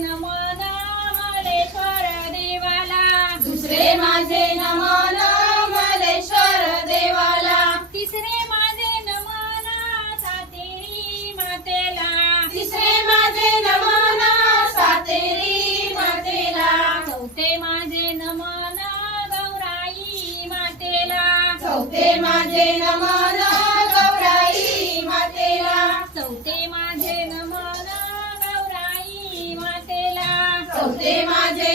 नमो नामलेश्वर देवाला दुसरे माझे नमो नामलेश्वर देवाला तिसरे माझे नमो सातेरी मातेला तिसरे माझे नमो सातेरी मातेला चौथे माझे नमो गौराई मातेला चौथे माझे नमो ustedes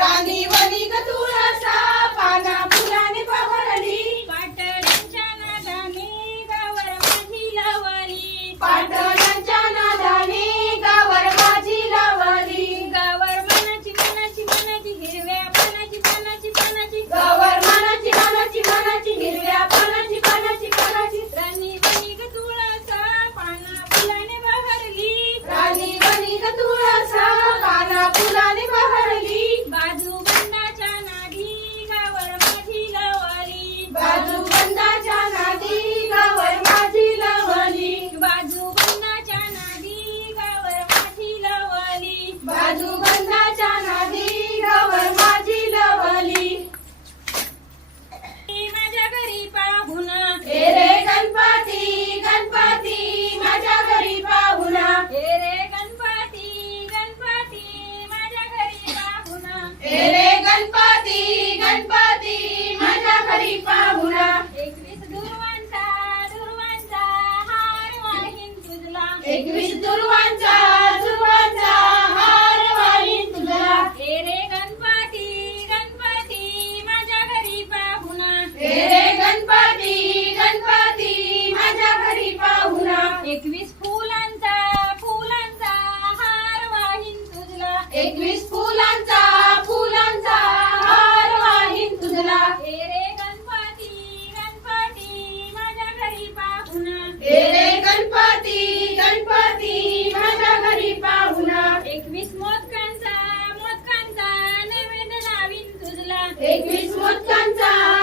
राणी वणी तू Ik wist Ik mis wat kan zijn.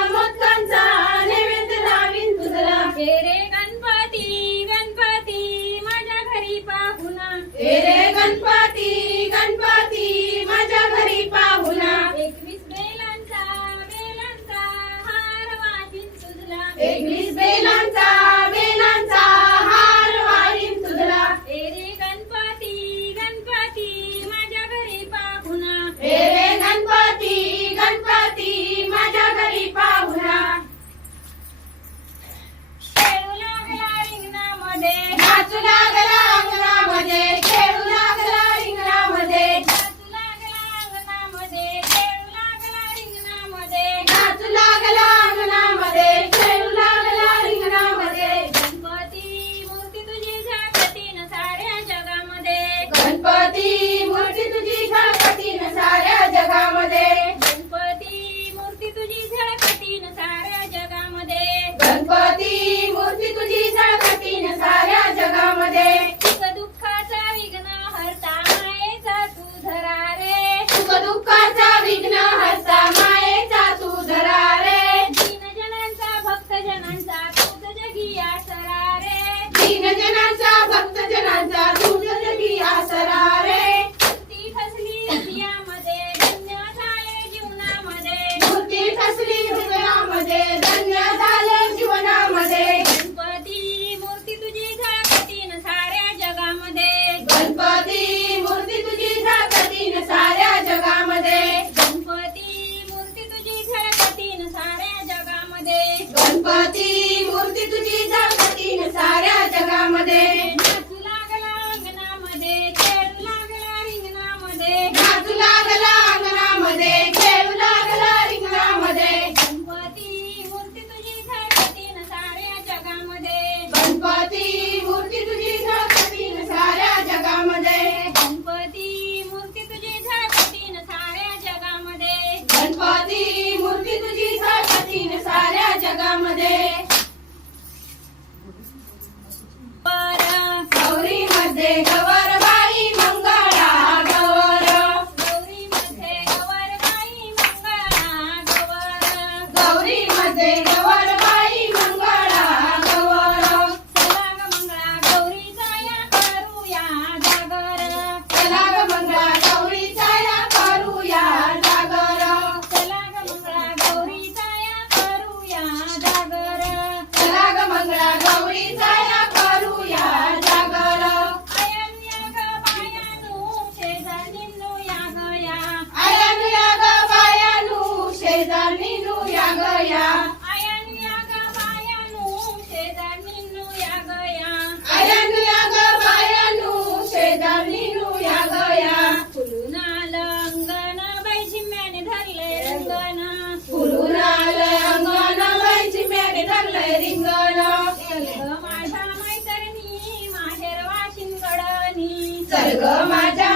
सर्ग माझ्या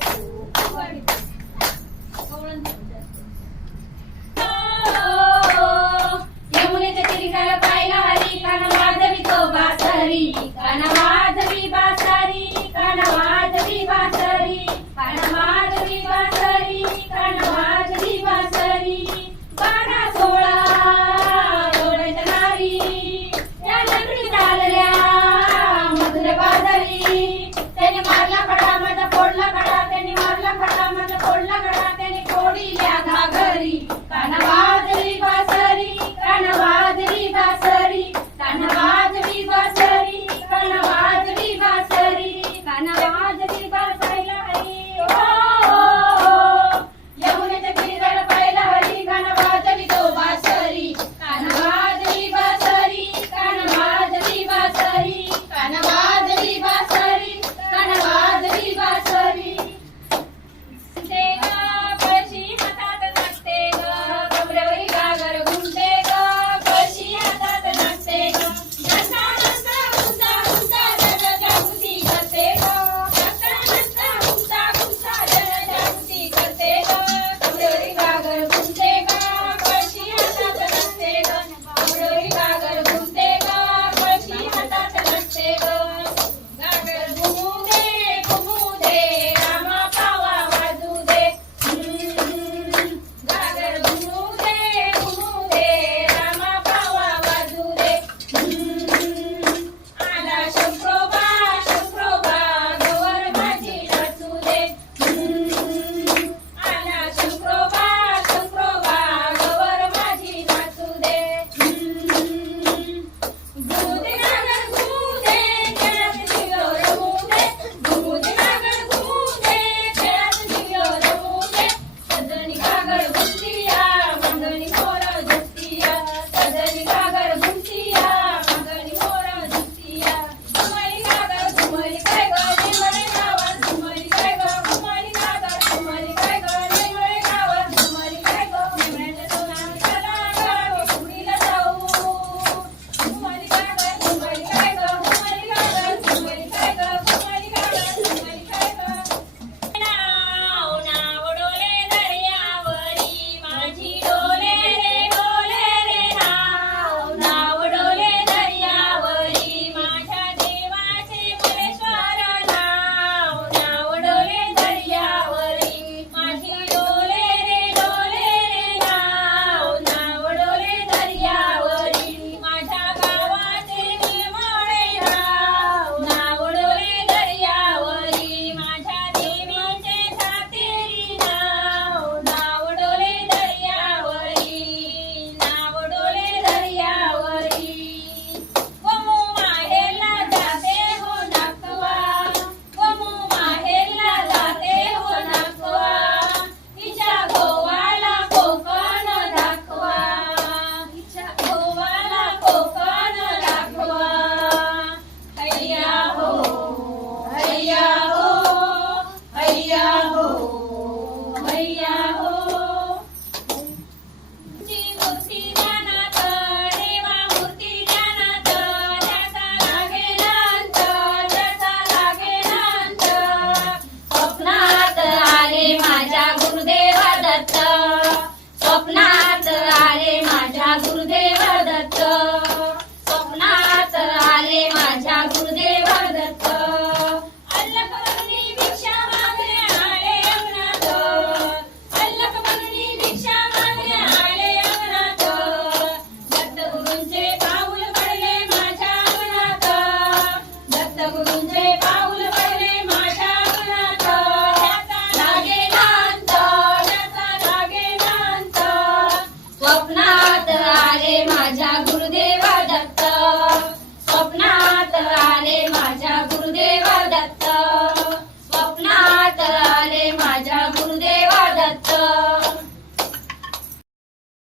Thank you.